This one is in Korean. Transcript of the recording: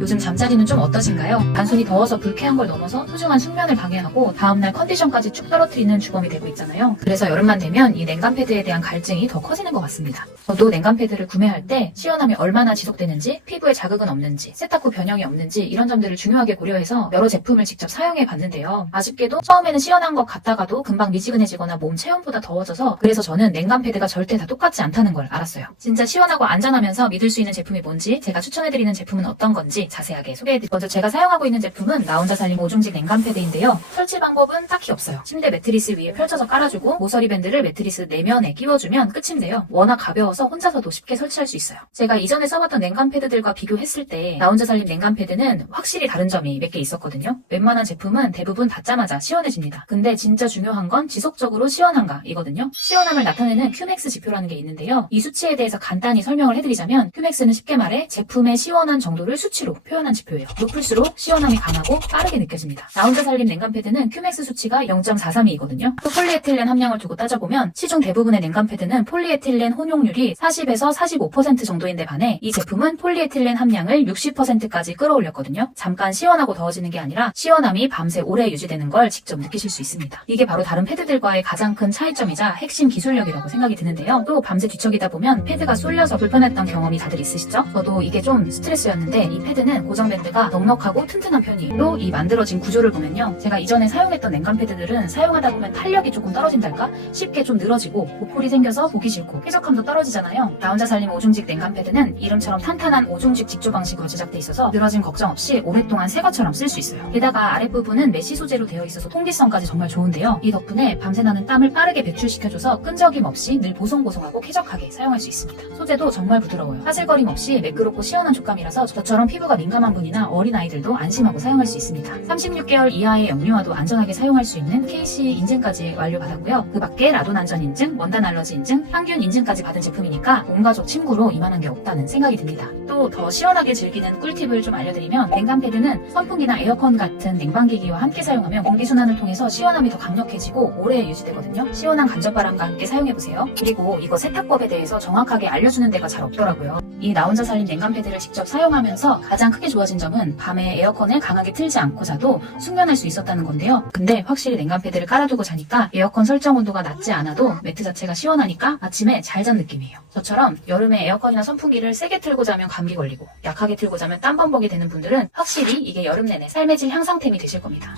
요즘 잠자리는 좀 어떠신가요? 단순히 더워서 불쾌한 걸 넘어서 소중한 숙면을 방해하고 다음날 컨디션까지 쭉 떨어뜨리는 주범이 되고 있잖아요. 그래서 여름만 되면 이 냉감 패드에 대한 갈증이 더 커지는 것 같습니다. 저도 냉감 패드를 구매할 때 시원함이 얼마나 지속되는지, 피부에 자극은 없는지, 세탁 후 변형이 없는지 이런 점들을 중요하게 고려해서 여러 제품을 직접 사용해 봤는데요. 아쉽게도 처음에는 시원한 것 같다가도 금방 미지근해지거나 몸 체온보다 더워져서 그래서 저는 냉감 패드가 절대 다 똑같지 않다는 걸 알았어요. 진짜 시원하고 안전하면서 믿을 수 있는 제품이 뭔지 제가 추천해드리는 제품은 어떤 건지 자세하게 소개해드릴게요. 먼저 제가 사용하고 있는 제품은 나 혼자 살림 5중직 냉감 패드인데요. 설치 방법은 딱히 없어요. 침대 매트리스 위에 펼쳐서 깔아주고 모서리 밴드를 매트리스 내면에 끼워주면 끝인데요. 워낙 가벼워서 혼자서도 쉽게 설치할 수 있어요. 제가 이전에 써봤던 냉감 패드들과 비교했을 때 나 혼자 살림 냉감 패드는 확실히 다른 점이 몇 개 있었거든요. 웬만한 제품은 대부분 닫자마자 시원해집니다. 근데 진짜 중요한 건 지속적으로 시원한가 이거든요. 시원함을 나타내는 큐맥스 지표라는 게 있는데요. 이 수치에 대해서 간단히 설명을 해드리자면 큐맥스는 쉽게 말해 제품의 시원한 정도를 수치로 표현한 지표예요. 높을수록 시원함이 강하고 빠르게 느껴집니다. 나 혼자 살림 냉감 패드는 큐맥스 수치가 0.43이거든요. 또 폴리에틸렌 함량을 두고 따져보면 시중 대부분의 냉감 패드는 폴리에틸렌 혼용률이 40에서 45% 정도인데 반해 이 제품은 폴리에틸렌 함량을 60%까지 끌어올렸거든요. 잠깐 시원하고 더워지는 게 아니라 시원함이 밤새 오래 유지되는 걸 직접 느끼실 수 있습니다. 이게 바로 다른 패드들과의 가장 큰 차이점이자 핵심 기술력이라고 생각이 드는데요. 또 밤새 뒤척이다 보면 패드가 쏠려서 불편했던 경험이 다들 있으시죠? 저도 이게 좀 스트레스였는데 이 패드는 고정 밴드가 넉넉하고 튼튼한 편이에요. 이 만들어진 구조를 보면요. 제가 이전에 사용했던 냉감 패드들은 사용하다 보면 탄력이 조금 떨어진달까? 쉽게 좀 늘어지고 보풀이 생겨서 보기 싫고 쾌적함도 떨어지잖아요. 나 혼자 살림 5중직 냉감 패드는 이름처럼 탄탄한 5중직 직조 방식으로 제작돼 있어서 늘어진 걱정 없이 오랫동안 새 것처럼 쓸 수 있어요. 게다가 아랫부분은 메쉬 소재로 되어 있어서 통기성까지 정말 좋은데요. 이 덕분에 밤새 나는 땀을 빠르게 배출시켜줘서 끈적임 없이 늘 보송보송하고 쾌적하게 사용할 수 있습니다. 소재도 정말 부드러워요. 사슬거림 없이 매끄럽고 시원한 촉감이라서 저처럼 피부가 민감한 분이나 어린아이들도 안심하고 사용할 수 있습니다. 36개월 이하의 영유아도 안전하게 사용할 수 있는 KC 인증까지 완료받았고요. 그 밖에 라돈 안전 인증, 원단 알러지 인증, 항균 인증까지 받은 제품이니까 온 가족 친구로 이만한 게 없다는 생각이 듭니다. 또 더 시원하게 즐기는 꿀팁을 좀 알려드리면 냉감 패드는 선풍기나 에어컨 같은 냉방기기와 함께 사용하면 공기순환을 통해서 시원함이 더 강력해지고 오래 유지되거든요. 시원한 간접바람과 함께 사용해보세요. 그리고 이거 세탁법에 대해서 정확하게 알려주는 데가 잘 없더라고요. 이 나 혼자 살림 냉감 패드를 직접 사용하면서 가장 크게 좋아진 점은 밤에 에어컨을 강하게 틀지 않고 자도 숙면할 수 있었다는 건데요. 근데 확실히 냉감 패드를 깔아두고 자니까 에어컨 설정 온도가 낮지 않아도 매트 자체가 시원하니까 아침에 잘 잔 느낌이에요. 저처럼 여름에 에어컨이나 선풍기를 세게 틀고 자면 감기 걸리고 약하게 틀고 자면 땀범벅이 되는 분들은 확실히 이게 여름 내내 삶의 질 향상템이 되실 겁니다.